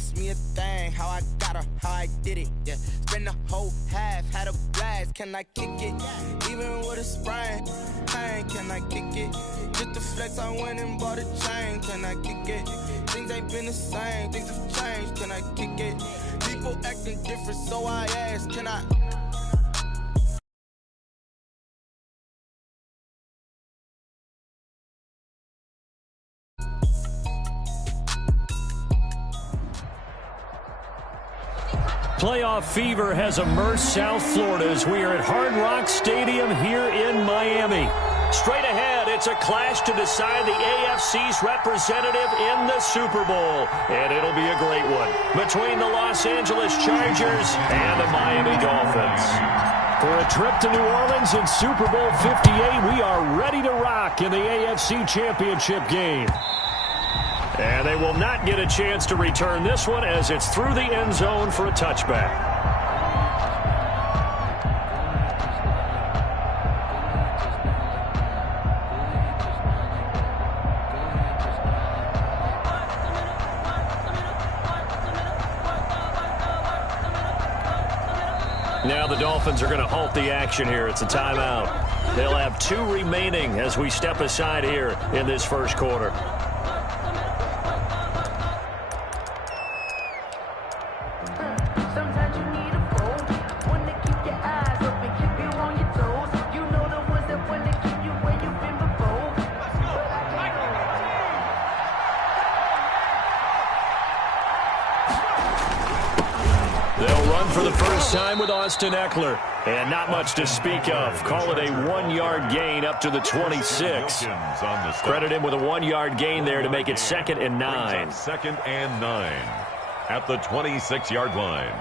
ask me a thing, how I got her, how I did it, yeah. Spend the whole half, had a blast, can I kick it? Even with a sprain, pain, can I kick it? Just to flex, I went and bought a chain, can I kick it? Things ain't been the same, things have changed, can I kick it? People acting different, so I ask, can I? Playoff fever has immersed South Florida as we are at Hard Rock Stadium here in Miami. Straight ahead, it's a clash to decide the AFC's representative in the Super Bowl. And it'll be a great one between the Los Angeles Chargers and the Miami Dolphins. For a trip to New Orleans in Super Bowl 58, we are ready to rock in the AFC Championship game. And they will not get a chance to return this one as it's through the end zone for a touchback. Now the Dolphins are going to halt the action here. It's a timeout. They'll have 2 remaining as we step aside here in this first quarter. For the first time with Austin Eckler. And not much to speak of. Call it a 1-yard gain up to the 26. Credit him with a 1-yard gain there to make it 2nd and 9. 2nd and 9 at the 26-yard line.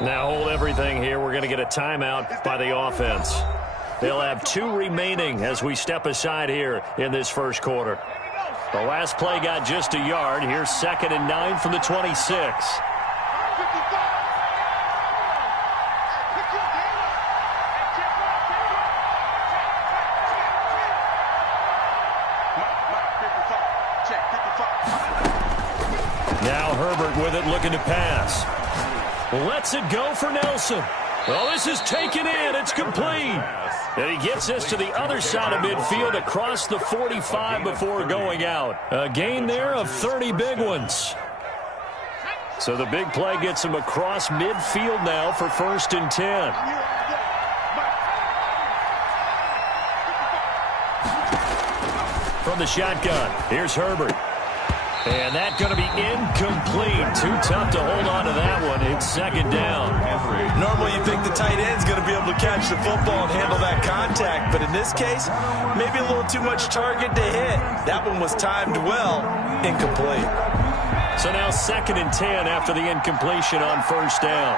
Now hold everything here. We're going to get a timeout by the offense. They'll have 2 remaining as we step aside here in this first quarter. The last play got just a yard. Here's 2nd and 9 from the 26. Now Herbert with it, looking to pass. Lets it go for Nelson. Well, this is taken in. It's complete. And he gets this to the other side of midfield across the 45 before going out. A gain there of 30 big ones. So the big play gets him across midfield now for 1st and 10. From the shotgun, here's Herbert. And that's going to be incomplete. Too tough to hold on to that one. It's 2nd down. Normally you think the tight end's going to be able to catch the football and handle that contact. But in this case, maybe a little too much target to hit. That one was timed well. Incomplete. So now 2nd and 10 after the incompletion on 1st down.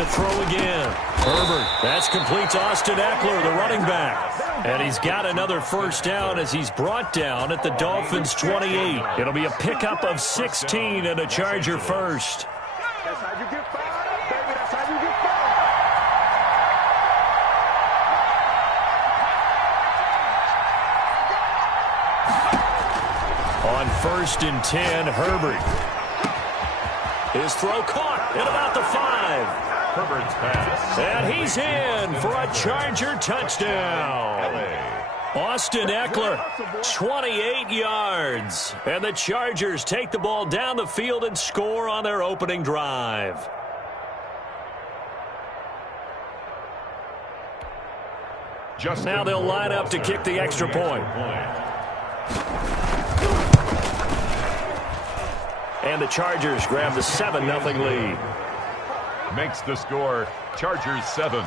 To throw again. Herbert. That's complete to Austin Eckler, the running back. And he's got another 1st down as he's brought down at the Dolphins' 28. It'll be a pickup of 16 and a Charger first. That's how you get fired, baby. That's how you get fired. On 1st and 10, Herbert. His throw caught at about the 5. Herbert's pass. And he's in for a Charger touchdown. Austin Eckler, 28 yards. And the Chargers take the ball down the field and score on their opening drive. Now they'll line up to kick the extra point. And the Chargers grab the 7-0 lead. Makes the score Chargers 7,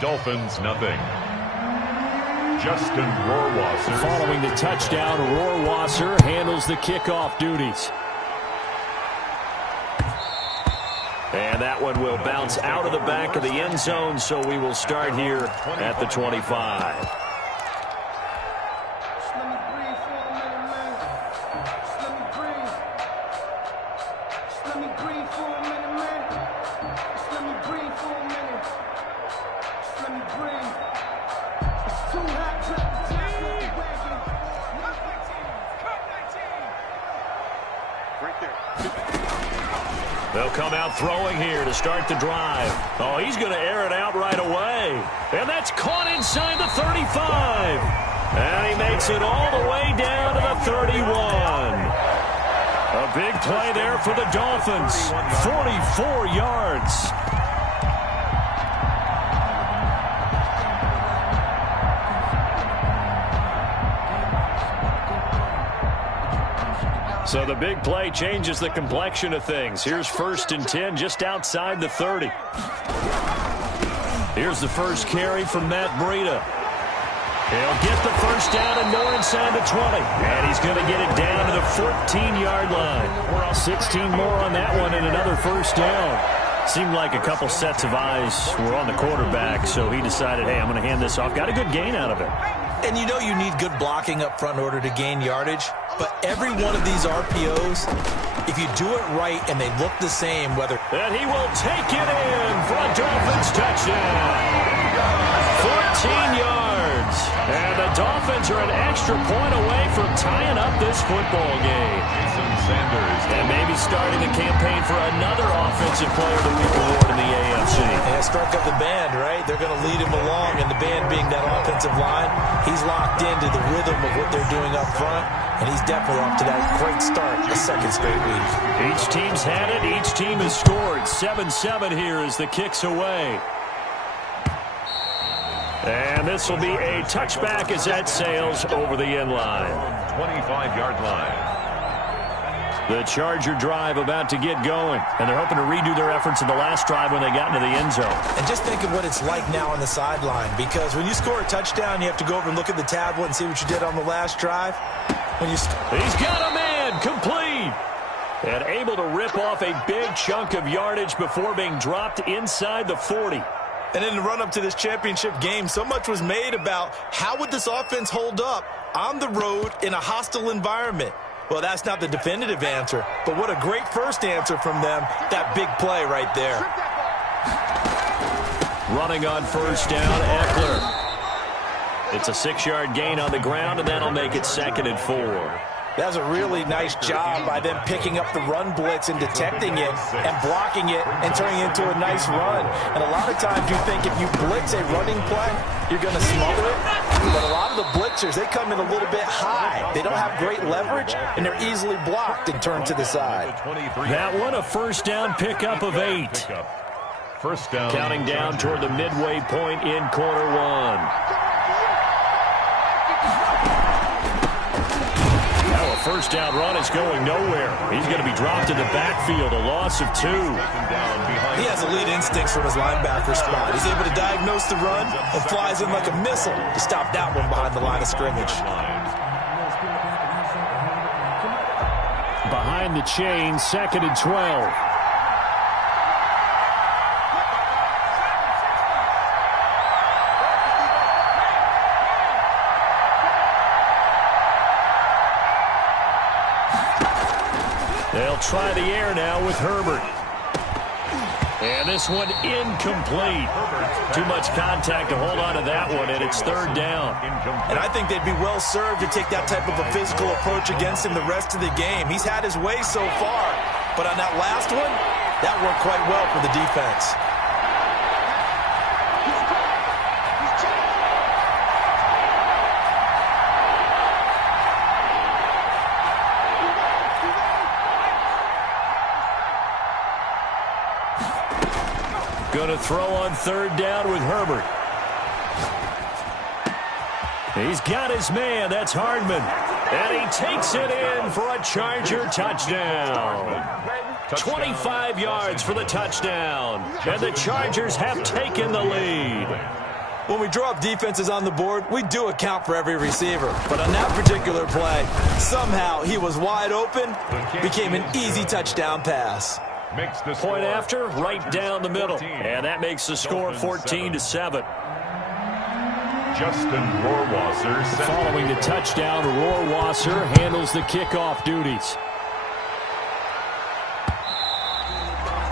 Dolphins nothing. Justin Rohrwasser. Following the touchdown, Rohrwasser handles the kickoff duties. And that one will bounce out of the back of the end zone, so we will start here at the 25. They'll come out throwing here to start the drive. Oh, he's going to air it out right away. And that's caught inside the 35. And he makes it all the way down to the 31. A big play there for the Dolphins. 44 yards. So the big play changes the complexion of things. Here's 1st and 10 just outside the 30. Here's the first carry from Matt Breida. He'll get the first down and more inside the 20. And he's going to get it down to the 14-yard line. 16 more on that one and another first down. Seemed like a couple sets of eyes were on the quarterback, so he decided, hey, I'm going to hand this off. Got a good gain out of it. And you know you need good blocking up front in order to gain yardage. But every one of these RPOs, if you do it right and they look the same, whether... And he will take it in for a Dolphins touchdown. 14 yards. And the Dolphins are an extra point away from tying up this football game. And maybe starting the campaign for another Offensive Player of the Week award in the AFC. Yeah, strike up the band, right? They're going to lead him along, and the band being that offensive line, he's locked into the rhythm of what they're doing up front, and he's definitely off to that great start, the second straight week. Each team's had it. Each team has scored. 7-7 here as the kick's away. And this will be a touchback as that sails over the end line. 25-yard line. The Charger drive about to get going. And they're hoping to redo their efforts in the last drive when they got into the end zone. And just think of what it's like now on the sideline. Because when you score a touchdown, you have to go over and look at the tablet and see what you did on the last drive. He's got a man complete. And able to rip off a big chunk of yardage before being dropped inside the 40. And in the run-up to this championship game, so much was made about how would this offense hold up on the road in a hostile environment. Well, that's not the definitive answer, but what a great first answer from them, that big play right there. Running on first down, Eckler. It's a 6-yard gain on the ground, and that'll make it 2nd and 4. That's a really nice job by them picking up the run blitz and detecting it and blocking it and turning it into a nice run. And a lot of times you think if you blitz a running play, you're going to smother it. But a lot of the blitzers, they come in a little bit high. They don't have great leverage, and they're easily blocked and turned to the side. That one, a first down pickup of 8. First down. Counting down toward the midway point in quarter 1. First down run is going nowhere. He's going to be dropped in the backfield, a loss of 2. He has elite instincts from his linebacker spot. He's able to diagnose the run and flies in like a missile to stop that one behind the line of scrimmage. Behind the chain, 2nd and 12. They'll try the air now with Herbert. And this one incomplete. Too much contact to hold on to that one, and it's 3rd down. And I think they'd be well served to take that type of a physical approach against him the rest of the game. He's had his way so far, but on that last one, that worked quite well for the defense. Going to throw on 3rd down with Herbert. He's got his man. That's Hardman. And he takes it in for a Charger touchdown. 25 yards for the touchdown. And the Chargers have taken the lead. When we draw up defenses on the board, we do account for every receiver. But on that particular play, somehow he was wide open, became an easy touchdown pass. Point after, right down the middle. And that makes the score 14-7. Justin Rohrwasser. Following the touchdown, Rohrwasser handles the kickoff duties.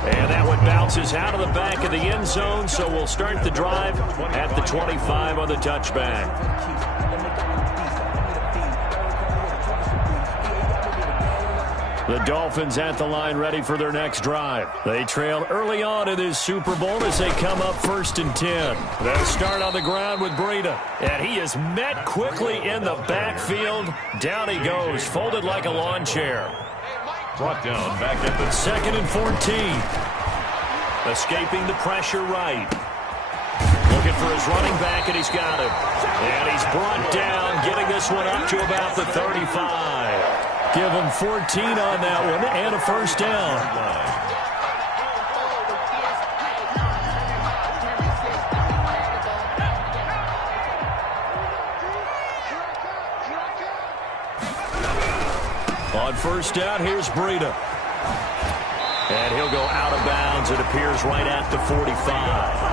And that one bounces out of the back of the end zone, so we'll start the drive at the 25 on the touchback. The Dolphins at the line ready for their next drive. They trail early on in this Super Bowl as they come up 1st and 10. They'll start on the ground with Breida. And he is met quickly in the backfield. Down he goes, folded like a lawn chair. Brought down back at the 2nd and 14. Escaping the pressure right. Looking for his running back, and he's got him. And he's brought down, getting this one up to about the 35. Give him 14 on that one and a first down. On first down, here's Breida. And he'll go out of bounds, it appears, right at the 45.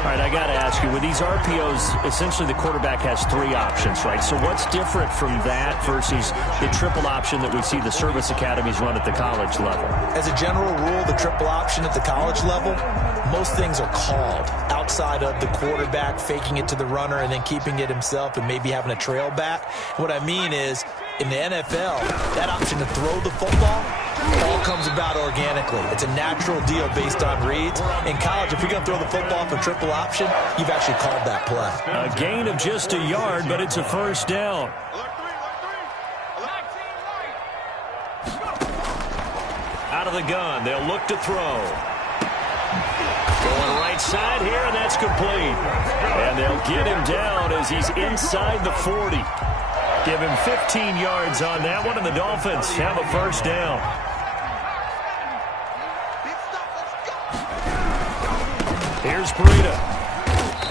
All right, I got to ask you, with these RPOs, essentially the quarterback has 3 options, right? So what's different from that versus the triple option that we see the service academies run at the college level? As a general rule, the triple option at the college level, most things are called outside of the quarterback faking it to the runner and then keeping it himself and maybe having a trail back. What I mean is, in the NFL, that option to throw the football all comes about organically. It's a natural deal based on reads. In college, if you're going to throw the football for triple option, you've actually called that play. A gain of just a yard, but it's a first down. Out of the gun, they'll look to throw. Going right side here, and that's complete. And they'll get him down as he's inside the 40. Give him 15 yards on that one, and the Dolphins have a first down. Here's Breida.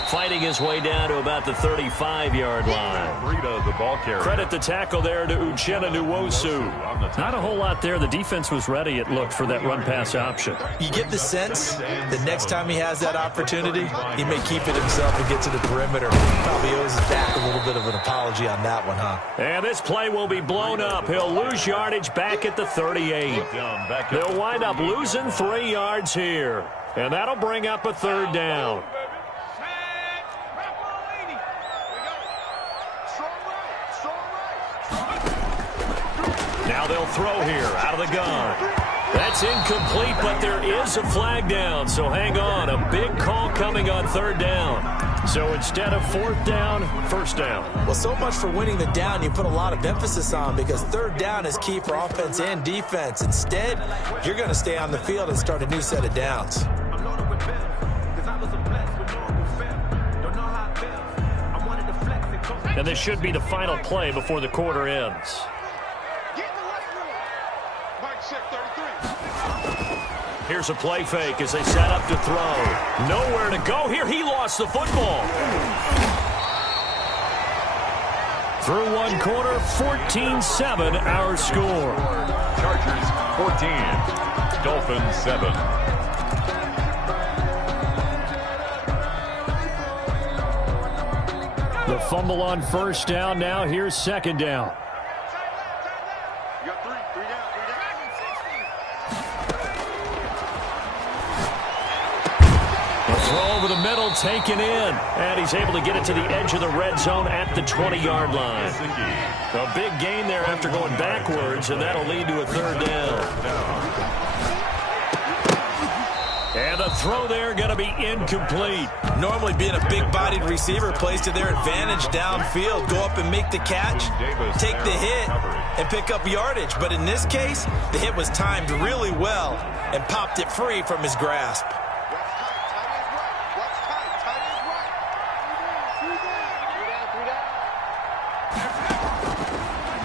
Fighting his way down to about the 35-yard line. Breida, the ball carrier. Credit the tackle there to Uchenna Nwosu. Not a whole lot there. The defense was ready, it looked, for that run-pass option. You get the sense that next time he has that opportunity, he may keep it himself and get to the perimeter. Probably owes his back a little bit of an apology on that one, huh? And this play will be blown up. He'll lose yardage back at the 38. They'll wind up losing 3 yards here. And that'll bring up a third down. Now they'll throw here out of the gun. That's incomplete, but there is a flag down, so hang on. A big call coming on third down. So instead of fourth down, first down. Well, so much for winning the down you put a lot of emphasis on, because third down is key for offense and defense. Instead, you're going to stay on the field and start a new set of downs. And this should be the final play before the quarter ends. Here's a play fake as they set up to throw. Nowhere to go here. He lost the football. Through one quarter, 14-7 our score. Chargers 14, Dolphins 7. The fumble on first down. Now here's second down. Throw over the middle, taken in. And he's able to get it to the edge of the red zone at the 20-yard line. A big gain there after going backwards, and that'll lead to a third down. And the throw there going to be incomplete. Normally being a big-bodied receiver plays to their advantage downfield. Go up and make the catch, take the hit, and pick up yardage. But in this case, the hit was timed really well and popped it free from his grasp.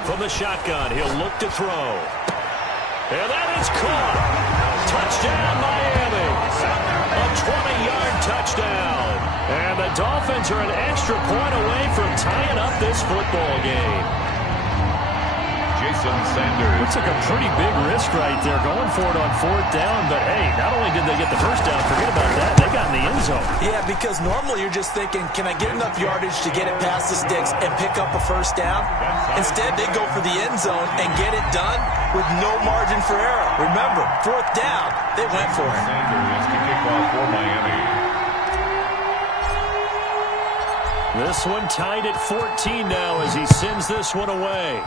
From the shotgun, he'll look to throw. And that is caught. Touchdown, Miami. A 20-yard touchdown. And the Dolphins are an extra point away from tying up this football game. Jason Sanders. Looks like a pretty big risk right there, going for it on fourth down. But, hey, not only did they get the first down, forget about that, they got in the end zone. Yeah, because normally you're just thinking, can I get enough yardage to get it past the sticks and pick up a first down? Instead, they go for the end zone and get it done with no margin for error. Remember, fourth down, they went for it. Sanders to kick off for Miami. This one tied at 14 now as he sends this one away.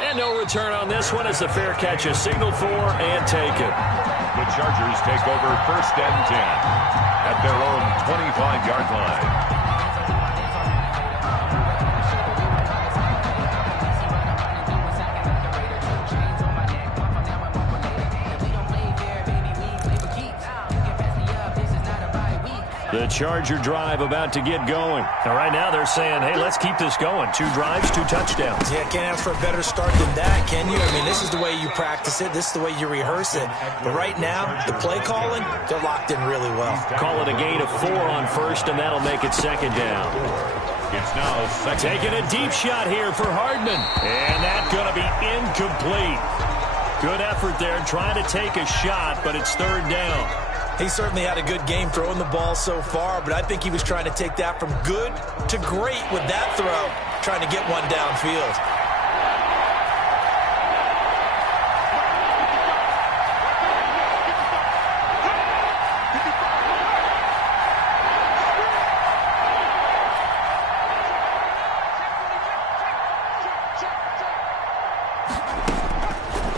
And no return on this one as the fair catch is signaled for and taken. The Chargers take over 1st and 10 at their own 25-yard line. The Charger drive about to get going. And right now they're saying, hey, let's keep this going. 2 drives, 2 touchdowns. Yeah, can't ask for a better start than that, can you? I mean, this is the way you practice it. This is the way you rehearse it. But right now, the play calling, they're locked in really well. Call it a gain of 4 on 1st, and that'll make it 2nd down. It's now 2nd. Taking a deep shot here for Hardman. And that's going to be incomplete. Good effort there, trying to take a shot, but it's 3rd down. He certainly had a good game throwing the ball so far, but I think he was trying to take that from good to great with that throw, trying to get one downfield.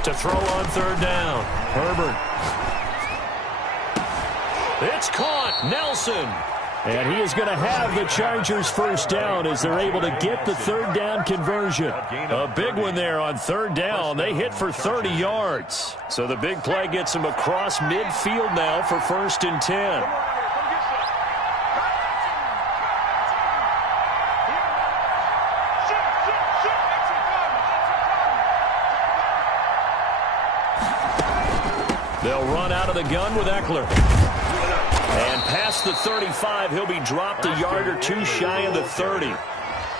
To throw on 3rd down, Herbert. It's caught, Nelson. And he is going to have the Chargers 1st down as they're able to get the 3rd down conversion. A big one there on 3rd down. They hit for 30 yards. So the big play gets them across midfield now for 1st and 10. They'll run out of the gun with Eckler. And past the 35, he'll be dropped a yard or 2 shy of the 30.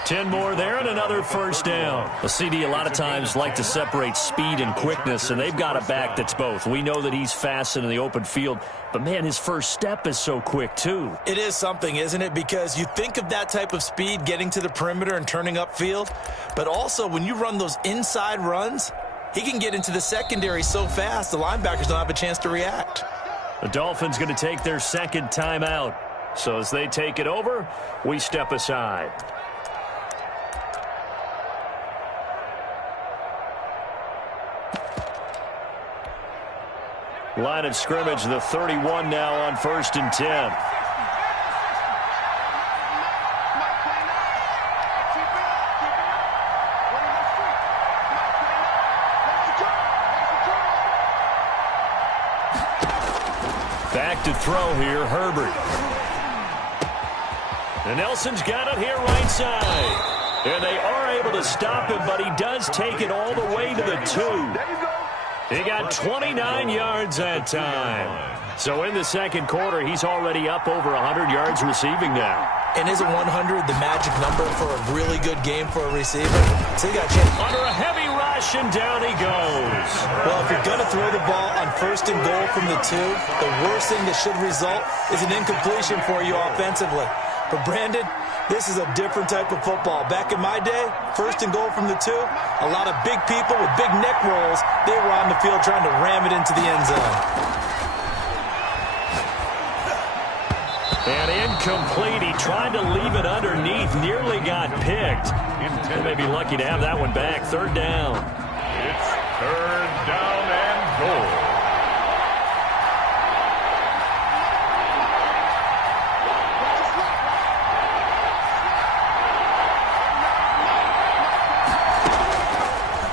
10 more there and another 1st down. The CD a lot of times like to separate speed and quickness, and they've got a back that's both. We know that he's fast in the open field, but, man, his first step is so quick, too. It is something, isn't it? Because you think of that type of speed getting to the perimeter and turning upfield, but also when you run those inside runs, he can get into the secondary so fast the linebackers don't have a chance to react. The Dolphins going to take their 2nd timeout. So as they take it over, we step aside. Line of scrimmage, the 31 now on 1st and 10. Back to throw here, Herbert. And Nelson's got it here right side. And they are able to stop him, but he does take it all the way to the 2. He got 29 yards that time. So in the 2nd quarter, he's already up over 100 yards receiving now. And isn't 100 the magic number for a really good game for a receiver? So he got a chance. Under a heavy rush, and down he goes. Well, if you're going to throw the ball on 1st and goal from the 2, the worst thing that should result is an incompletion for you offensively. But, Brandon, this is a different type of football. Back in my day, 1st and goal from the 2, a lot of big people with big neck rolls, they were on the field trying to ram it into the end zone. And incomplete. He tried to leave it underneath. Nearly got picked. They may be lucky to have that one back. 3rd down. It's 3rd down and goal.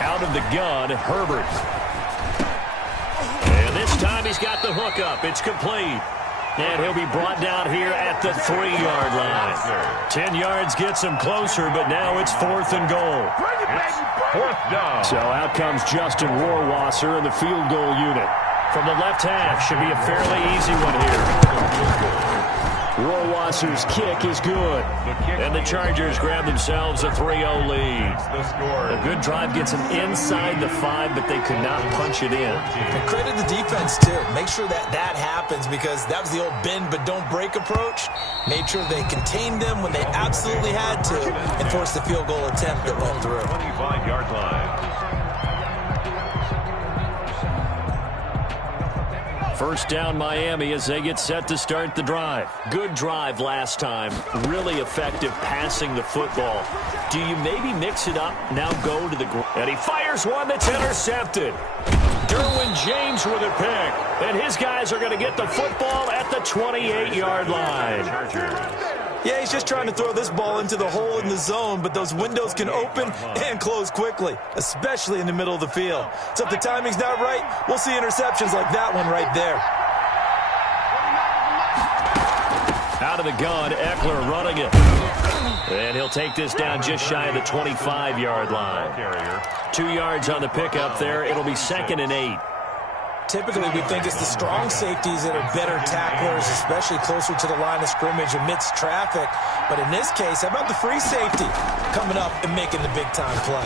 Out of the gun, Herbert. And this time he's got the hook up. It's complete. And he'll be brought down here at the 3-yard line. 10 yards gets him closer, but now it's 4th and goal. It's 4th down. So out comes Justin Rohrwasser in the field goal unit. From the left half, should be a fairly easy one here. Rohrwasser's kick is good. And the Chargers grab themselves a 3-0 lead. A good drive gets them inside the 5, but they could not punch it in. And credit the defense, too. Make sure that happens, because that was the old bend but don't break approach. Made sure they contained them when they absolutely had to and forced the field goal attempt that went through. 25-yard line. First down Miami as they get set to start the drive. Good drive last time. Really effective passing the football. Do you maybe mix it up, now go to the ground? And he fires one that's intercepted. Derwin James with a pick. And his guys are going to get the football at the 28-yard line. Yeah, he's just trying to throw this ball into the hole in the zone, but those windows can open and close quickly, especially in the middle of the field. So if the timing's not right, we'll see interceptions like that one right there. Out of the gun, Eckler running it. And he'll take this down just shy of the 25-yard line. 2 yards on the pickup there. It'll be 2nd and 8. Typically, we think it's the strong safeties that are better tacklers, especially closer to the line of scrimmage amidst traffic. But in this case, how about the free safety coming up and making the big-time play?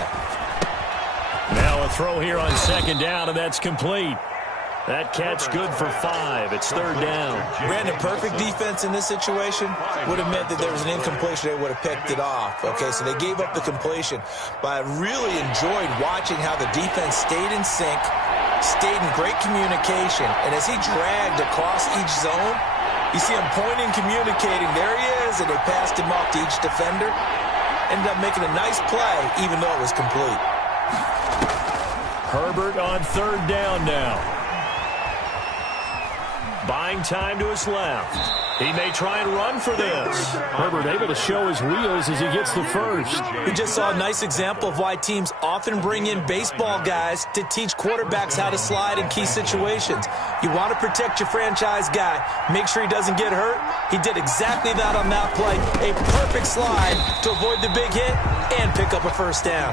Now a throw here on 2nd down, and that's complete. That catch good for 5. It's 3rd down. Brandon, perfect defense in this situation would have meant that there was an incompletion. They would have picked it off. Okay, so they gave up the completion. But I really enjoyed watching how the defense stayed in sync, stayed in great communication, and as he dragged across each zone, you see him pointing, communicating. There he is, and they passed him off to each defender. Ended up making a nice play, even though it was complete. Herbert on 3rd down now. Buying time to his left. He may try and run for this. Herbert able to show his wheels as he gets the first. We just saw a nice example of why teams often bring in baseball guys to teach quarterbacks how to slide in key situations. You want to protect your franchise guy. Make sure he doesn't get hurt. He did exactly that on that play. A perfect slide to avoid the big hit and pick up a first down.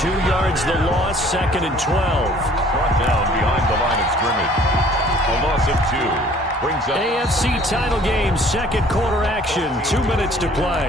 2 yards the loss, 2nd and 12. Brought down behind the line of scrimmage. A loss of 2 brings up AFC title game, 2nd quarter action, 2 minutes to play.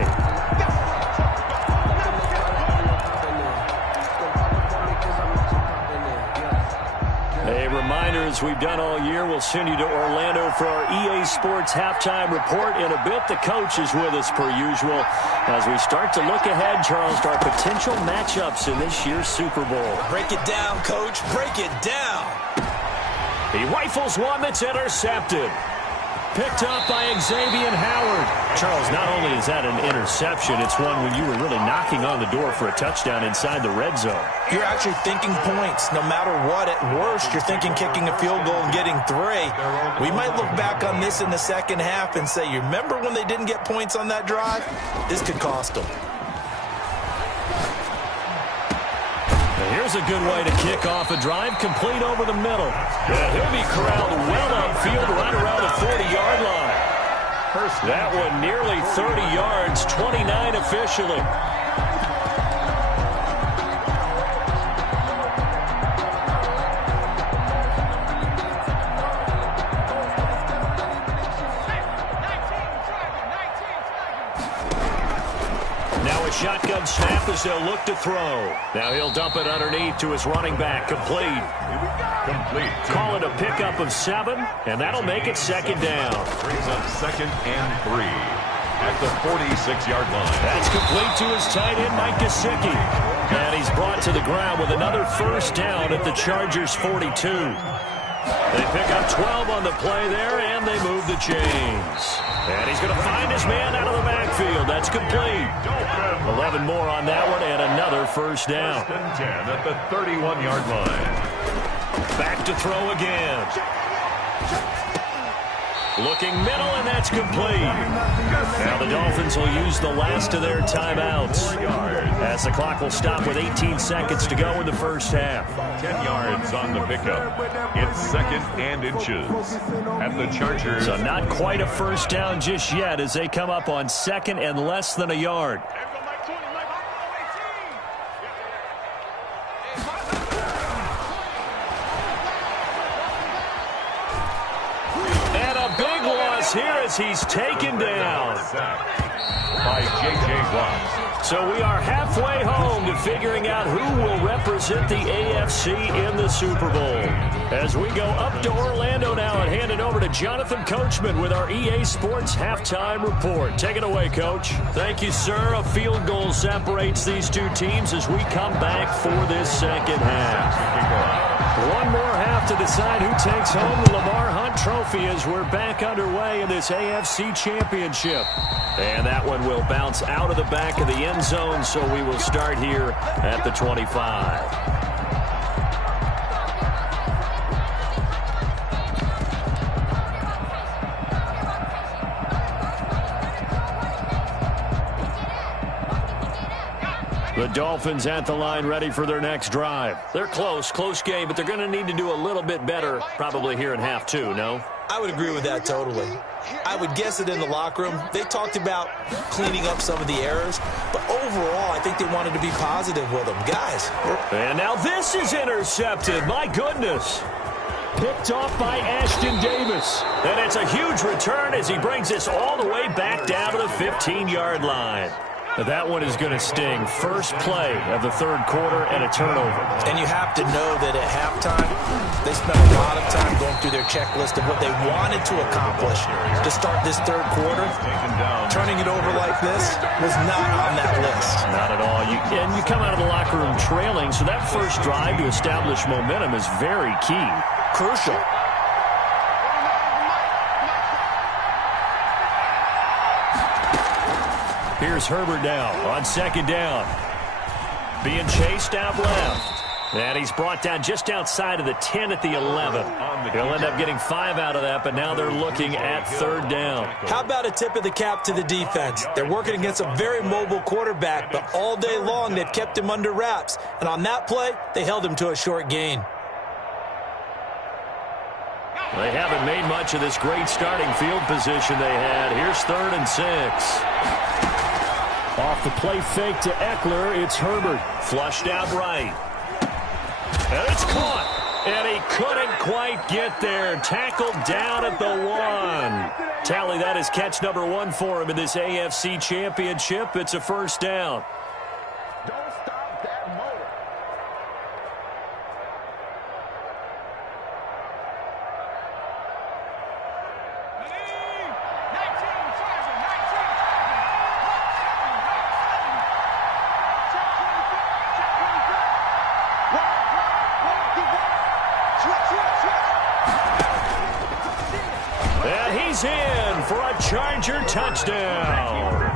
A reminder, as we've done all year, we'll send you to Orlando for our EA Sports halftime report. In a bit, the coach is with us per usual as we start to look ahead, Charles, to our potential matchups in this year's Super Bowl. Break it down, Coach. Break it down. He rifles one that's intercepted. Picked up by Xavier Howard. Charles, not only is that an interception, it's one when you were really knocking on the door for a touchdown inside the red zone. You're actually thinking points. No matter what, at worst, you're thinking kicking a field goal and getting 3. We might look back on this in the second half and say, you remember when they didn't get points on that drive? This could cost them. Here's a good way to kick off a drive, complete over the middle. And he'll be corralled well upfield right around the 40-yard line. That one nearly 30 yards, 29 officially. Shotgun snap as they'll look to throw. Now he'll dump it underneath to his running back. Complete. Call it a pickup of 7, and that'll make it 2nd down. Brings up 2nd and 3 at the 46-yard line. That's complete to his tight end, Mike Gesicki. And he's brought to the ground with another first down at the Chargers' 42. They pick up 12 on the play there, and they move the chains. And he's going to find his man out of the backfield. That's complete. 11 more on that one, and another first down. 1st and 10 at the 31-yard line. Back to throw again. Looking middle, and that's complete. Now the Dolphins will use the last of their timeouts as the clock will stop with 18 seconds to go in the first half. 10 yards on the pickup. It's 2nd and inches at the Chargers. So not quite a first down just yet as they come up on 2nd and less than a yard. Here as he's taken down by J.J. So we are halfway home to figuring out who will represent the AFC in the Super Bowl. As we go up to Orlando now and hand it over to Jonathan Coachman with our EA Sports halftime report. Take it away, Coach. Thank you, sir. A field goal separates these two teams as we come back for this second half. One more half to decide who takes home the Lamar Hunt Trophy as we're back underway in this AFC Championship. And that one will bounce out of the back of the end zone, so we will start here at the 25. The Dolphins at the line, ready for their next drive. They're close game, but they're going to need to do a little bit better probably here in half two, no? I would agree with that totally. I would guess that in the locker room, they talked about cleaning up some of the errors, but overall, I think they wanted to be positive with them. Guys. And now this is intercepted. My goodness. Picked off by Ashton Davis. And it's a huge return as he brings this all the way back down to the 15-yard line. That one is going to sting. First play of the third quarter and a turnover. And you have to know that at halftime, they spent a lot of time going through their checklist of what they wanted to accomplish to start this third quarter. Turning it over like this was not on that list. Not at all. And you come out of the locker room trailing, so that first drive to establish momentum is very key. Crucial. Here's Herbert now on second down. Being chased out left. And he's brought down just outside of the 10 at the 11. He'll end up getting 5 out of that, but now they're looking at third down. How about a tip of the cap to the defense? They're working against a very mobile quarterback, but all day long they've kept him under wraps. And on that play, they held him to a short gain. They haven't made much of this great starting field position they had. Here's 3rd and 6. Off the play fake to Eckler, it's Herbert. Flushed out right. And it's caught. And he couldn't quite get there. Tackled down at the 1. Tally, that is catch number 1 for him in this AFC Championship. It's a first down. Don't stop that motor. And he's in for a Charger touchdown.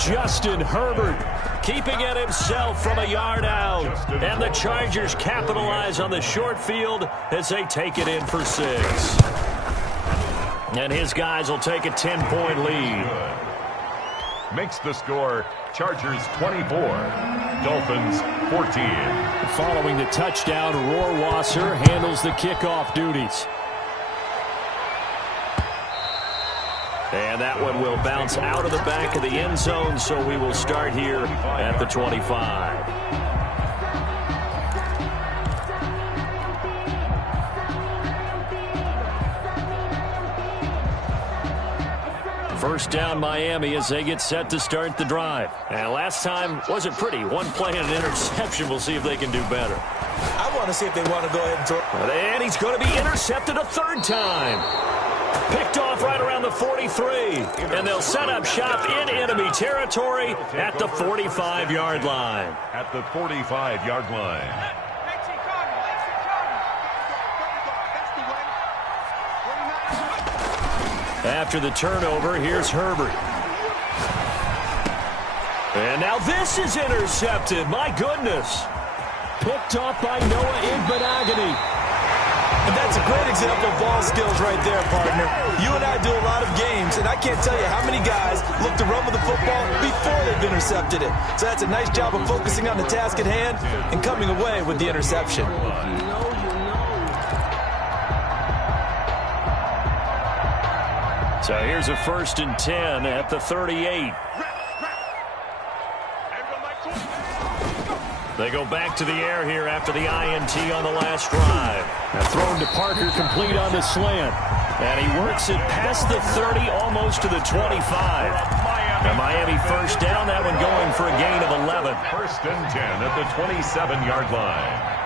Justin Herbert keeping it himself from a yard out. And the Chargers capitalize on the short field as they take it in for 6. And his guys will take a 10-point lead. Makes the score Chargers 24, Dolphins 14. Following the touchdown, Rohrwasser handles the kickoff duties. And that one will bounce out of the back of the end zone, so we will start here at the 25. First down Miami as they get set to start the drive. And last time wasn't pretty. One play and an interception. We'll see if they can do better. I want to see if they want to go ahead and throw. And he's going to be intercepted a 3rd time. Picked off right around the 43. And they'll set up shop in enemy territory at the 45-yard line. At the 45-yard line. After the turnover, here's Herbert. And now this is intercepted. My goodness. Picked off by Noah Igbenogany. And that's a great example of ball skills right there, partner. You and I do a lot of games, and I can't tell you how many guys look to run with the football before they've intercepted it. So that's a nice job of focusing on the task at hand and coming away with the interception. So here's a 1st and 10 at the 38. They go back to the air here after the INT on the last drive. Now thrown to Parker, complete on the slant. And he works it past the 30, almost to the 25. And Miami first down, that one going for a gain of 11. 1st and 10 at the 27-yard line.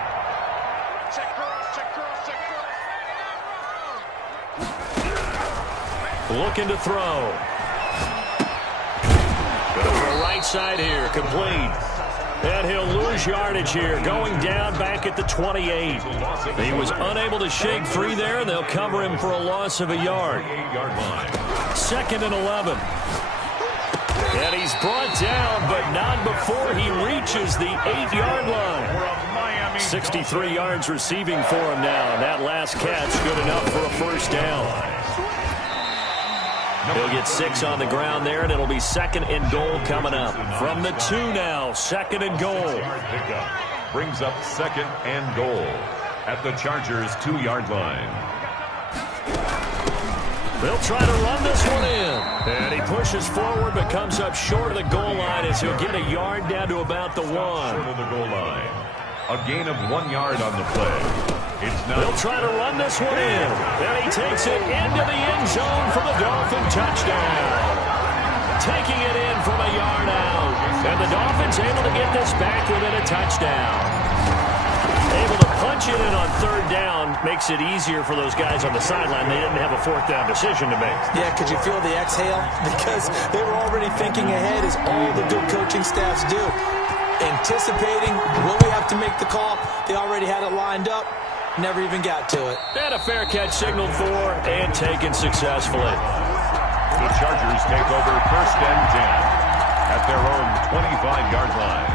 Looking to throw. Going to throw right side here, complete. And he'll lose lose yardage here, going down back at the 28. He was unable to shake free there. They'll cover him for a loss of a yard. 2nd and 11. And he's brought down, but not before he reaches the 8-yard line. 63 yards receiving for him now. And that last catch good enough for a first down. He'll get 6 on the ground there, and it'll be 2nd and goal coming up. From the 2 now, 2nd and goal. Brings up 2nd and goal at the Chargers' 2-yard line. They'll try to run this one in. And he pushes forward but comes up short of the goal line as he'll get a yard down to about the 1. Short of the goal line. A gain of 1 yard on the play. They'll try to run this one in. And he takes it into the end zone for the Dolphin touchdown. Taking it in from a yard out. And the Dolphins able to get this back within a touchdown. Able to punch it in on 3rd down makes it easier for those guys on the sideline. They didn't have a 4th down decision to make. Yeah, could you feel the exhale? Because they were already thinking ahead, as all the good coaching staffs do. Anticipating, will we have to make the call? They already had it lined up. Never even got to it. And a fair catch signaled for and taken successfully. The Chargers take over 1st and 10 at their own 25-yard line.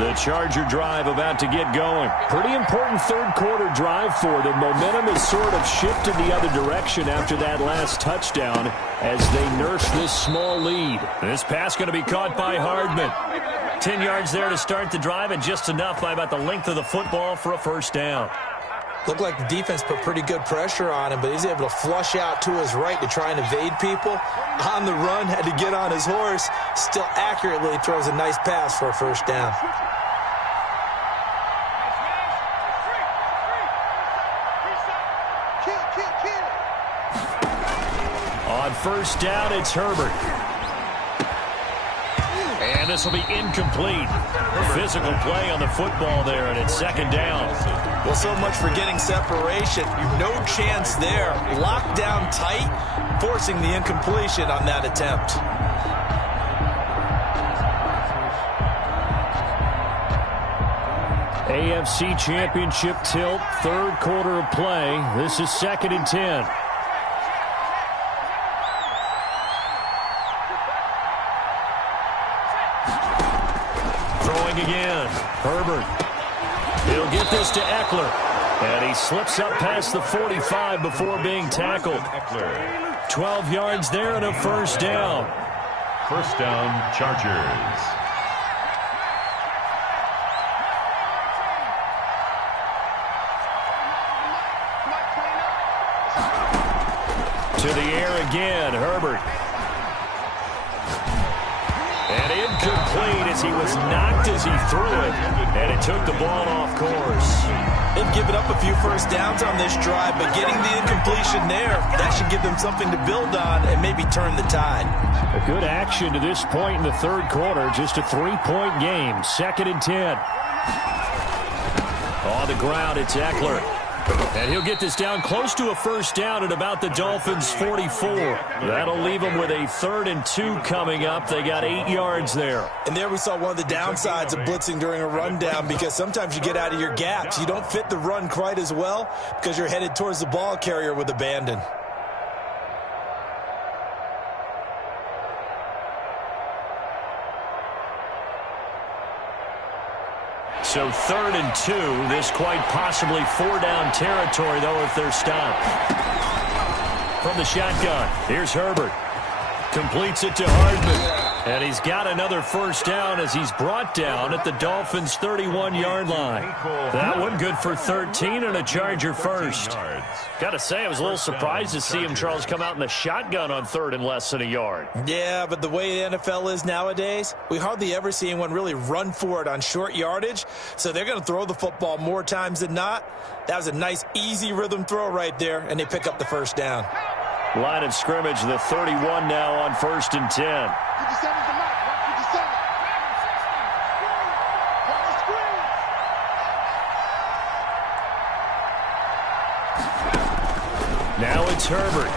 The Charger drive about to get going. Pretty important 3rd quarter drive for them. Momentum has sort of shifted the other direction after that last touchdown as they nurse this small lead. This pass going to be caught by Hardman. 10 yards there to start the drive, and just enough by about the length of the football for a first down. Looked like the defense put pretty good pressure on him, but he's able to flush out to his right to try and evade people. On the run, had to get on his horse. Still accurately throws a nice pass for a first down. On first down, it's Herbert. And this will be incomplete. Physical play on the football there, and it's 2nd down. Well, so much for getting separation. No chance there. Locked down tight, forcing the incompletion on that attempt. AFC Championship tilt, 3rd quarter of play. This is 2nd and 10. Throwing again. Herbert. He'll get this to Eckler. And he slips up past the 45 before being tackled. 12 yards there and a first down. First down, Chargers. To the air again, Herbert. And incomplete as he was knocked as he threw it. And it took the ball off course. They've given up a few first downs on this drive, but getting the incompletion there, that should give them something to build on and maybe turn the tide. A good action to this point in the 3rd quarter. Just a 3-point game. 2nd and 10. On the ground, it's Eckler. And he'll get this down close to a first down at about the Dolphins' 44. That'll leave them with a 3rd and 2 coming up. They got 8 yards there. And there we saw one of the downsides of blitzing during a rundown, because sometimes you get out of your gaps. You don't fit the run quite as well because you're headed towards the ball carrier with abandon. So 3rd and 2, this quite possibly 4-down territory, though, if they're stopped. From the shotgun, here's Herbert. Completes it to Hardman. And he's got another first down as he's brought down at the Dolphins' 31-yard line. That one good for 13 and a Charger first. Got to say, I was a little surprised to see him, Charles, come out in the shotgun on 3rd and less than a yard. Yeah, but the way the NFL is nowadays, we hardly ever see anyone really run for it on short yardage. So they're going to throw the football more times than not. That was a nice, easy rhythm throw right there, and they pick up the first down. Line of scrimmage, the 31 now on 1st and 10. Now it's Herbert.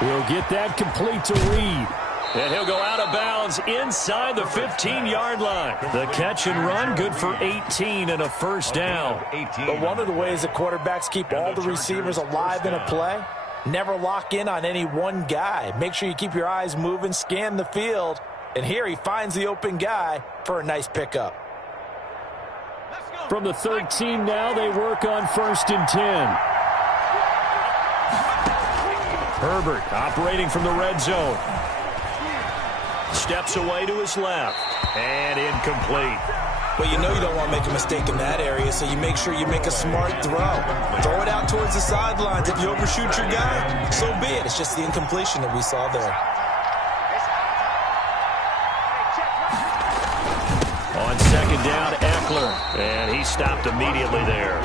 He'll get that complete to Reed. And he'll go out of bounds inside the 15-yard line. The catch and run, good for 18 and a first down. But one of the ways that quarterbacks keep all the receivers alive in a play, never lock in on any one guy. Make sure you keep your eyes moving, scan the field. And here he finds the open guy for a nice pickup. From the 13 now, they work on 1st and 10. Herbert operating from the red zone. Steps away to his left. And incomplete. Well, you know you don't want to make a mistake in that area, so you make sure you make a smart throw. Throw it out towards the sidelines. If you overshoot your guy, so be it. It's just the incompletion that we saw there. On 2nd down, Eckler. And he stopped immediately there.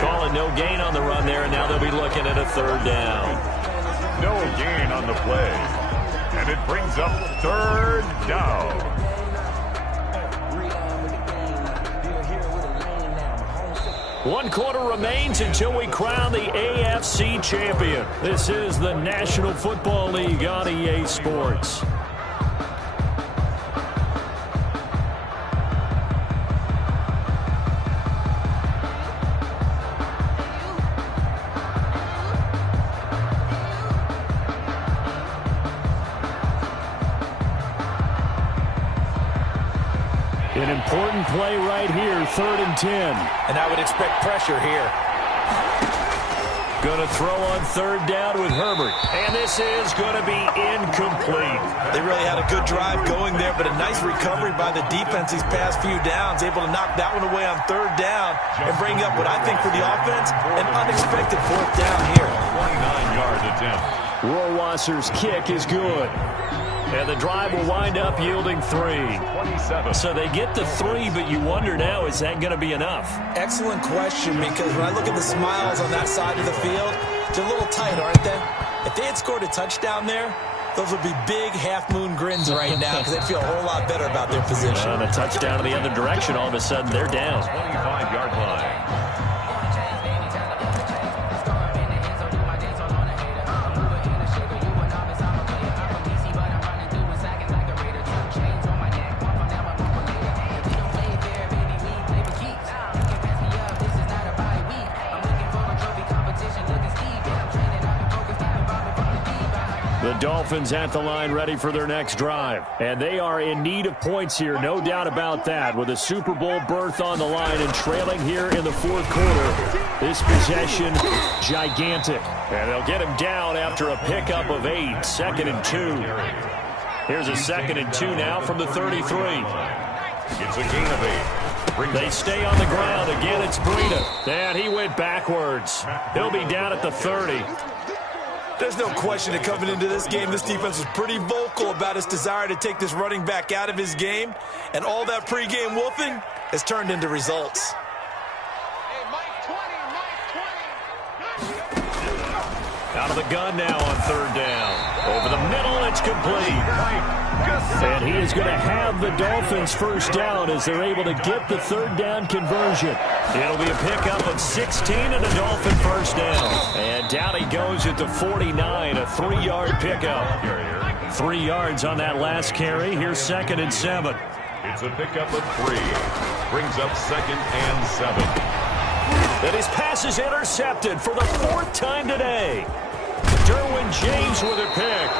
Calling no gain on the run there, and now they'll be looking at a 3rd down. No gain on the play. And it brings up 3rd down. One quarter remains until we crown the AFC champion. This is the National Football League on EA Sports. An important play right here, 3rd and 10. And I would expect pressure here. Going to throw on 3rd down with Herbert. And this is going to be incomplete. They really had a good drive going there, but a nice recovery by the defense these past few downs. Able to knock that one away on 3rd down and bring up what I think for the offense, an unexpected 4th down here. 29-yard attempt. Rohrwasser's kick is good. And the drive will wind up yielding 3. 27. So they get to 3, but you wonder now, is that going to be enough? Excellent question, because when I look at the smiles on that side of the field, they're a little tight, aren't they? If they had scored a touchdown there, those would be big half-moon grins right now because they'd feel a whole lot better about their position. And a touchdown in the other direction, all of a sudden they're down. 25-yard line. The Dolphins at the line ready for their next drive. And they are in need of points here, no doubt about that, with a Super Bowl berth on the line and trailing here in the 4th quarter. This possession, gigantic. And they'll get him down after a pickup of 8, 2nd and 2. Here's a 2nd and 2 now from the 33. It's a gain of 8. They stay on the ground. Again, it's Breida. And he went backwards. He'll be down at the 30. There's no question that coming into this game, this defense was pretty vocal about its desire to take this running back out of his game. And all that pregame wolfing has turned into results. Out of the gun now on 3rd down. Over the middle, it's complete. And he is going to have the Dolphins 1st down as they're able to get the 3rd down conversion. It'll be a pickup of 16 and a Dolphin 1st down. And down he goes at the 49, a 3-yard pickup. 3 yards on that last carry. Here's 2nd and 7. It's a pickup of 3. Brings up 2nd and 7. And his pass is intercepted for the 4th time today. Derwin James with a pick.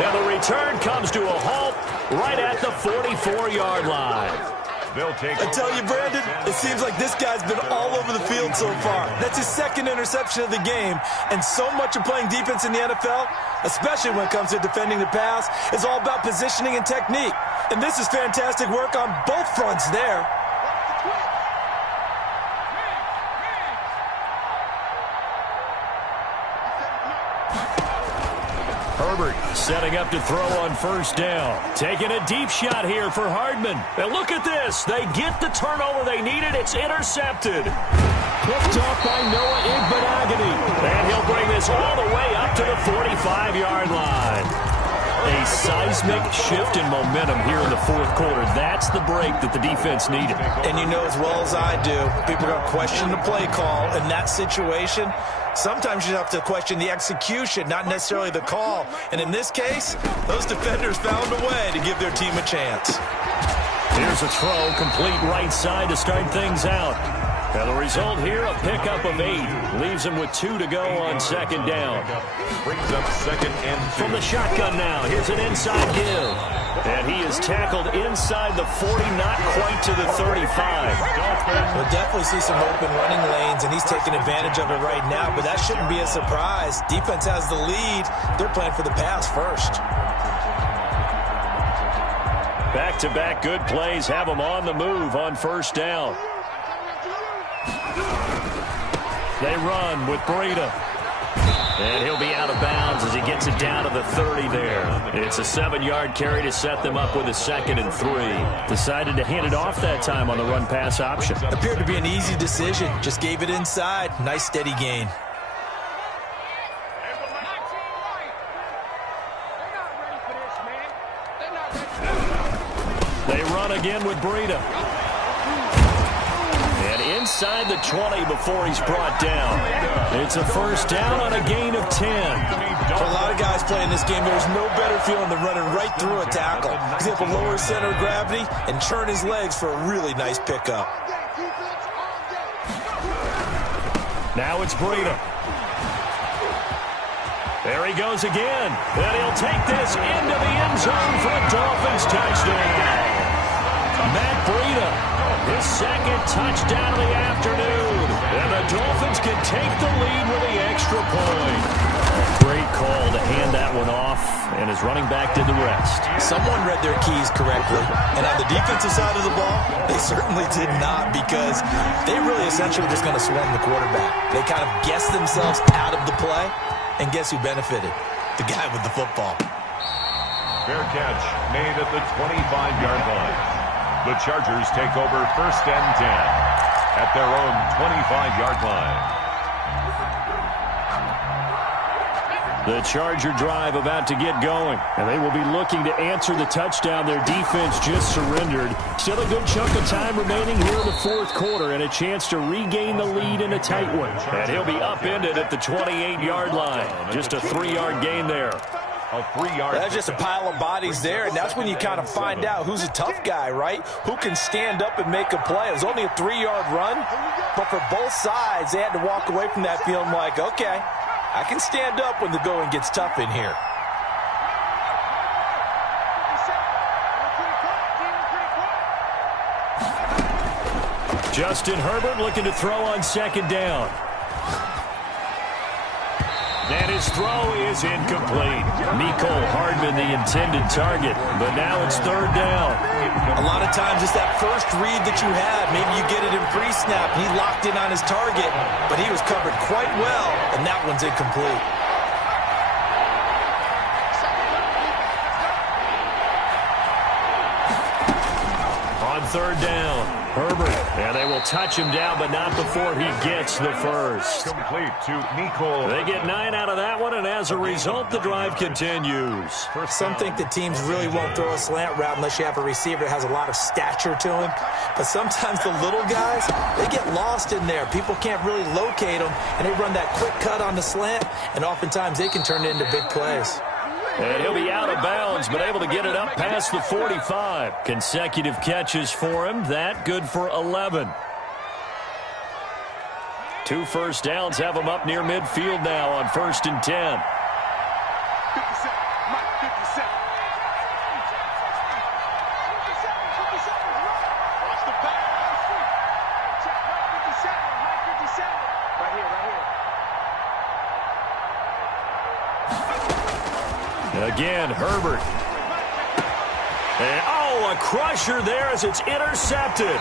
And the return comes to a halt right at the 44-yard line. They'll take I tell you, Brandon, it seems like this guy's been all over the field so far. That's his 2nd interception of the game. And so much of playing defense in the NFL, especially when it comes to defending the pass, is all about positioning and technique. And this is fantastic work on both fronts there. Herbert setting up to throw on 1st down. Taking a deep shot here for Hardman. And look at this. They get the turnover they needed. It's intercepted. Picked off by Noah Igbenogany. And he'll bring this all the way up to the 45-yard line. a seismic shift in momentum here in the fourth quarter. That's the break that the defense needed. And you know as well as I do, people are going to question the play call in that situation. Sometimes you have to question the execution, not necessarily the call. And in this case, those defenders found a way to give their team a chance. Here's a throw, complete right side to start things out. And the result here, a pickup of 8. Leaves him with 2 to go on second down. Brings up second and 2. From the shotgun now, here's an inside give. And he is tackled inside the 40, not quite to the 35. We'll definitely see some open running lanes, and he's taking advantage of it right now, but that shouldn't be a surprise. Defense has the lead. They're playing for the pass first. Back-to-back good plays have him on the move on first down. They run with Breida. And he'll be out of bounds as he gets it down to the 30 there. It's a 7-yard carry to set them up with a 2nd and 3. Decided to hand it off that time on the run-pass option. Appeared to be an easy decision. Just gave it inside. Nice steady gain. They run again with Breida. And inside the 20 before he's brought down. It's a first down on a gain of 10. For a lot of guys playing this game, there's no better feeling than running right through a tackle. He's able to lower his center of gravity and churn his legs for a really nice pickup. Now it's Breida. There he goes again. And he'll take this into the end zone for a Dolphins touchdown. Matt Breida. His second touchdown of the afternoon. And the Dolphins can take the lead with the extra point. Great call to hand that one off, and his running back did the rest. Someone read their keys correctly. And on the defensive side of the ball, they certainly did not, because they really essentially were just going to swarm the quarterback. They kind of guessed themselves out of the play, and guess who benefited? The guy with the football. Fair catch made at the 25-yard line. The Chargers take over first and 10 at their own 25-yard line. The Charger drive about to get going, and they will be looking to answer the touchdown their defense just surrendered. Still a good chunk of time remaining here in the fourth quarter, and a chance to regain the lead in a tight one. And he'll be upended at the 28-yard line. Just a 3-yard gain there. A 3-yard. That's just a pile of bodies there, and that's when you kind of find out who's a tough guy, right? Who can stand up and make a play. It was only a 3-yard run, but for both sides, they had to walk away from that feeling like, okay, I can stand up when the going gets tough in here. Justin Herbert looking to throw on second down. And his throw is incomplete. Mecole Hardman, the intended target, but now it's third down. A lot of times it's that first read that you had. Maybe you get it in pre-snap. He locked in on his target, but he was covered quite well, and that one's incomplete. On third down, Herbert, and they will touch him down, but not before he gets the first. Complete to Mecole. They get 9 out of that one, and as a result, the drive continues. Some think that teams really won't throw a slant route unless you have a receiver that has a lot of stature to him. But sometimes the little guys, they get lost in there. People can't really locate them, and they run that quick cut on the slant, and oftentimes they can turn it into big plays. And he'll be out of bounds, but able to get it up past the 45. Consecutive catches for him. That good for 11. 2 first downs have him up near midfield now on 1st and 10. Again, Herbert. And, a crusher there as it's intercepted.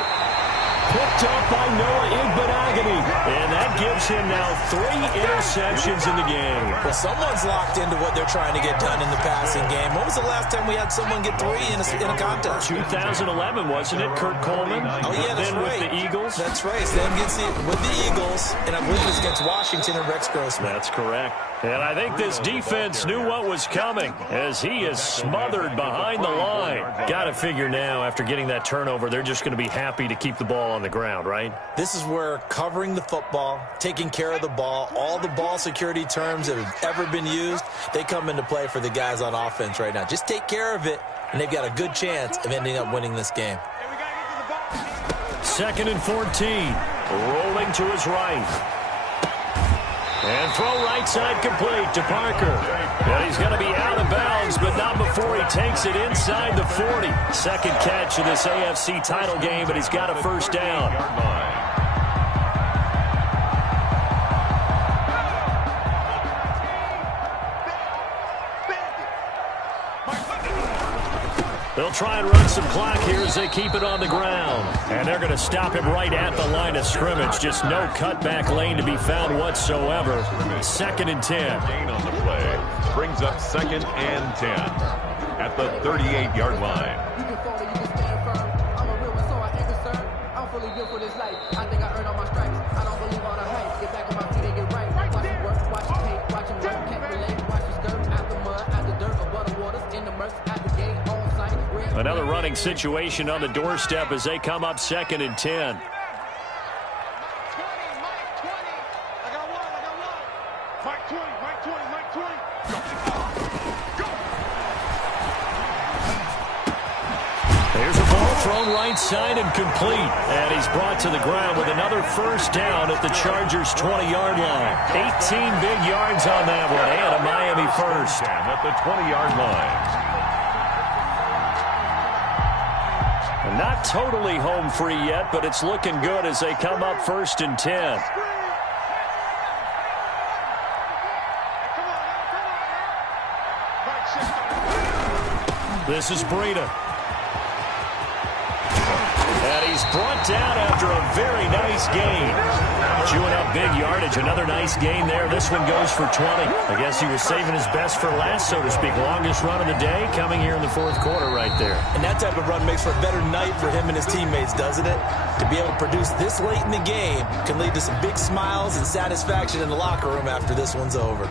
Picked up by Noah Igbenogany. And that gives him now 3 interceptions in the game. Well, someone's locked into what they're trying to get done in the passing game. When was the last time we had someone get 3 in a contest? 2011, wasn't it? Kurt Coleman. Oh, yeah, that's then right. with the Eagles. That's right. Then gets it with the Eagles, and I believe it's against Washington and Rex Grossman. That's correct. And I think this defense knew what was coming as he is smothered behind the line. Got to figure now, after getting that turnover, they're just going to be happy to keep the ball on the ground, right? This is where covering the football, taking care of the ball, all the ball security terms that have ever been used, they come into play for the guys on offense right now. Just take care of it, and they've got a good chance of ending up winning this game. 2nd and 14. Rolling to his right. And throw right side complete to Parker. And he's going to be out of bounds, but not before he takes it inside the 40. Second catch of this AFC title game, but he's got a first down. They'll try and run some clock here as they keep it on the ground. And they're going to stop him right at the line of scrimmage. Just no cutback lane to be found whatsoever. 2nd and 10. Gain on the play. Brings up 2nd and 10 at the 38-yard line. You can fall or you can stand firm. I'm a real one, so I ain't concerned. I'm fully built for this life. I think I earned all my stripes. I don't believe all the hype. Get back on my feet and get right. Watch him work, watch him hate, watch him work. Can't relate, watch him skirt. Out the mud, out the dirt, above the waters, in the murks, out the gate, on sight. Another running situation on the doorstep as they come up 2nd and 10. There's a ball thrown right side and complete. And he's brought to the ground with another first down at the Chargers' 20-yard line. 18 big yards on that one, and a Miami first. At the 20-yard line. Not totally home free yet, but it's looking good as they come up 1st and 10. This is Breida. And he's brought down after a very nice gain. Chewing up big yardage. Another nice gain there. This one goes for 20. I guess he was saving his best for last, so to speak. Longest run of the day coming here in the 4th quarter right there. And that type of run makes for a better night for him and his teammates, doesn't it? To be able to produce this late in the game can lead to some big smiles and satisfaction in the locker room after this one's over.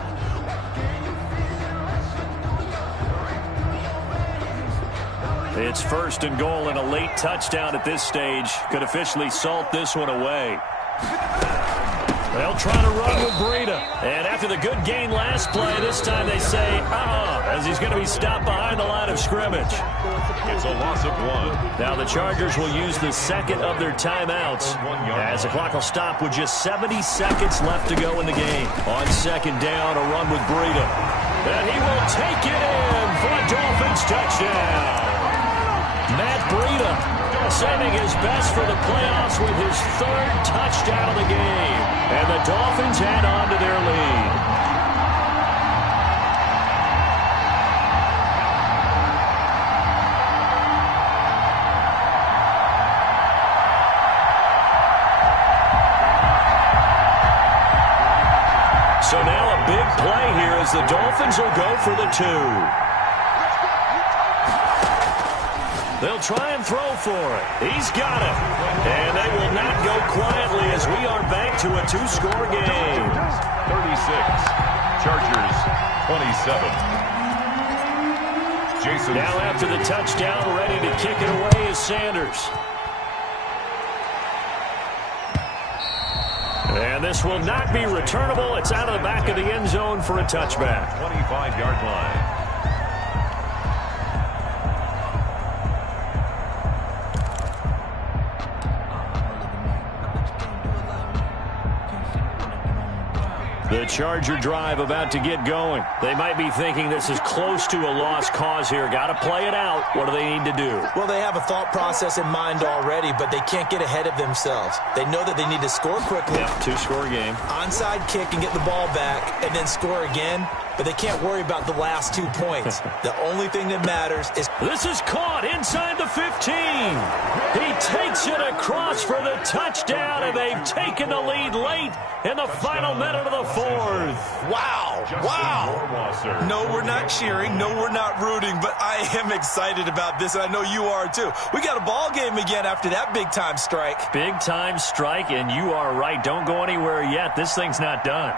It's 1st and goal and a late touchdown at this stage. Could officially salt this one away. They'll try to run with Breida. And after the good gain last play, this time they say, as he's going to be stopped behind the line of scrimmage. It's a loss of 1. Now the Chargers will use the second of their timeouts as the clock will stop with just 70 seconds left to go in the game. On 2nd down, a run with Breida. And he will take it in for a Dolphins touchdown. Matt Breida saving his best for the playoffs with his 3rd touchdown of the game. And the Dolphins add on to their lead. So now a big play here as the Dolphins will go for the 2. They'll try and throw for it. He's got it. And they will not go quietly as we are back to a 2-score game. 36. Chargers 27. Jason. Now after the touchdown, ready to kick it away is Sanders. And this will not be returnable. It's out of the back of the end zone for a touchback. 25-yard line. The Charger drive about to get going. They might be thinking this is close to a lost cause here. Got to play it out. What do they need to do? Well, they have a thought process in mind already, but they can't get ahead of themselves. They know that they need to score quickly. Yep, 2-score game. Onside kick and get the ball back, and then score again. but they can't worry about the last 2 points. The only thing that matters is... This is caught inside the 15. He takes it across for the touchdown, and they've taken the lead late in the final minute of the fourth. Wow. Wow. No, we're not cheering. No, we're not rooting, but I am excited about this, and I know you are too. We got a ball game again after that big-time strike. Big-time strike, and you are right. Don't go anywhere yet. This thing's not done.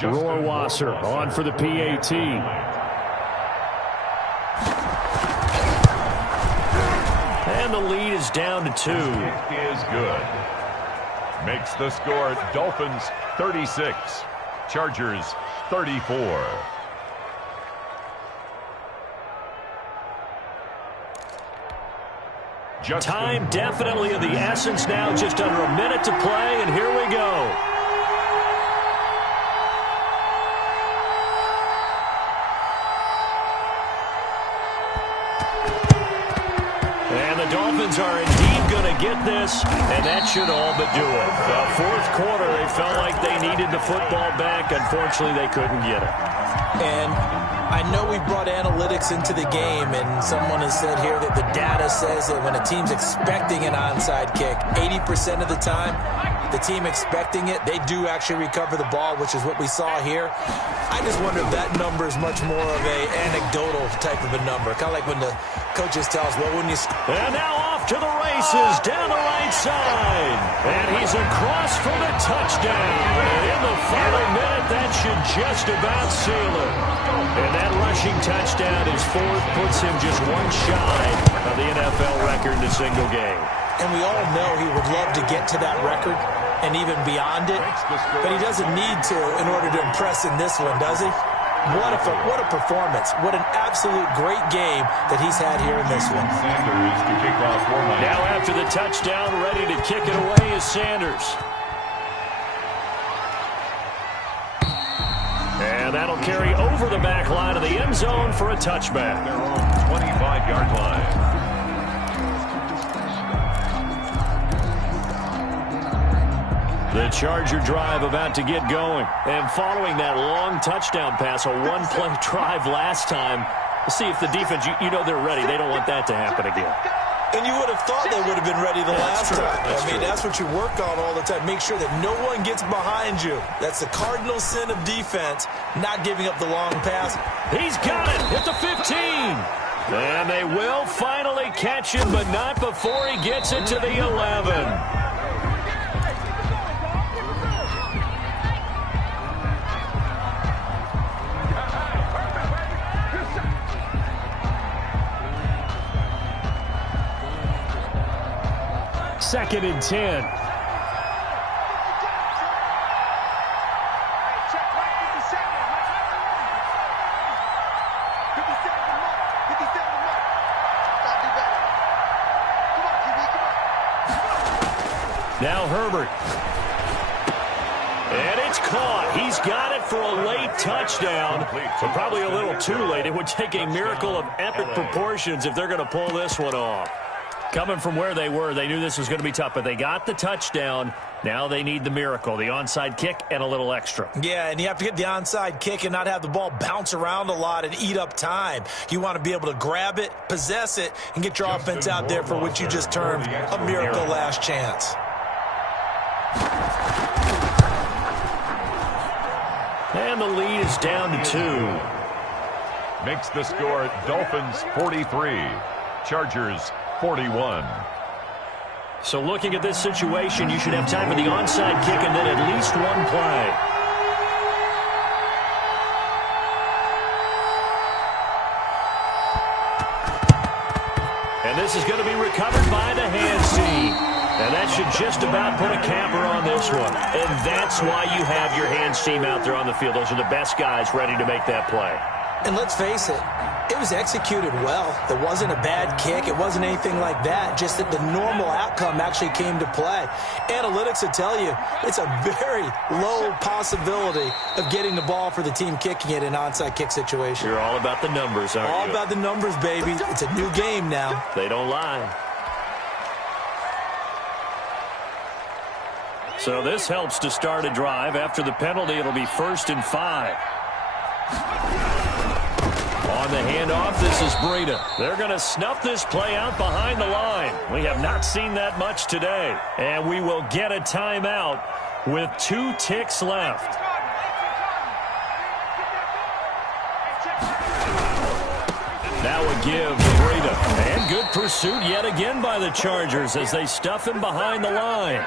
Rohrwasser on for the PAT. And the lead is down to 2. Kick is good. Makes the score Dolphins 36, Chargers 34. Time definitely of the essence now, just under a minute to play, and here we go. Dolphins are indeed going to get this, and that should all but do it. The fourth quarter, they felt like they needed the football back. Unfortunately, they couldn't get it. And I know we brought analytics into the game, and someone has said here that the data says that when a team's expecting an onside kick, 80% of the time, the team expecting it, they do actually recover the ball, which is what we saw here. I just wonder if that number is much more of a anecdotal type of a number, kind of like when the coaches tell us, well, when you... And now off to the races down the right side. And he's across for the touchdown. And in the final minute, that should just about seal it. And that rushing touchdown, his fourth, puts him just one shy of the NFL record in a single game. And we all know he would love to get to that record and even beyond it, but he doesn't need to in order to impress in this one, does he? What a performance. What an absolute great game that he's had here in this one. Sanders to kick off for Miami. Now after the touchdown, ready to kick it away is Sanders. And that'll carry over the back line of the end zone for a touchback. Their own 25-yard line. The Charger drive about to get going. And following that long touchdown pass, a one-play drive last time, we'll see if the defense, you know they're ready. They don't want that to happen again. And you would have thought they would have been ready the last time. That's what you work on all the time. Make sure that no one gets behind you. That's the cardinal sin of defense, not giving up the long pass. He's got it at the 15. And they will finally catch him, but not before he gets it to the 11. Second and 10. Now Herbert. And it's caught. He's got it for a late touchdown, but probably a little too late. It would take a miracle of epic proportions if they're going to pull this one off. Coming from where they were, they knew this was going to be tough, but they got the touchdown. Now they need the miracle, the onside kick and a little extra. Yeah, and you have to get the onside kick and not have the ball bounce around a lot and eat up time. You want to be able to grab it, possess it, and get your offense out there for what you just termed a miracle last chance. And the lead is down to 2. Makes the score Dolphins 43, Chargers 41. So looking at this situation, you should have time for the onside kick and then at least one play. And this is going to be recovered by the hands team. And that should just about put a capper on this one. And that's why you have your hands team out there on the field. Those are the best guys ready to make that play. And let's face it, it was executed well. It wasn't a bad kick. It wasn't anything like that. Just that the normal outcome actually came to play. Analytics will tell you it's a very low possibility of getting the ball for the team kicking it in an onside kick situation. You're all about the numbers, aren't you? All about the numbers, baby. It's a new game now. They don't lie. So this helps to start a drive. After the penalty, it'll be 1st and 5. On the handoff, this is Breida. They're going to snuff this play out behind the line. We have not seen that much today. And we will get a timeout with 2 ticks left. Now a give to Breida. And good pursuit yet again by the Chargers as they stuff him behind the line.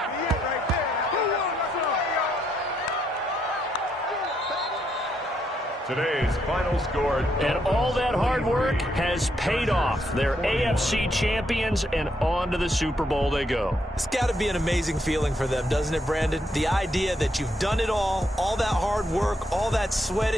Today's final score. And all that hard work has paid off. They're AFC champions, and on to the Super Bowl they go. It's got to be an amazing feeling for them, doesn't it, Brandon? The idea that you've done it all that hard work, all that sweating.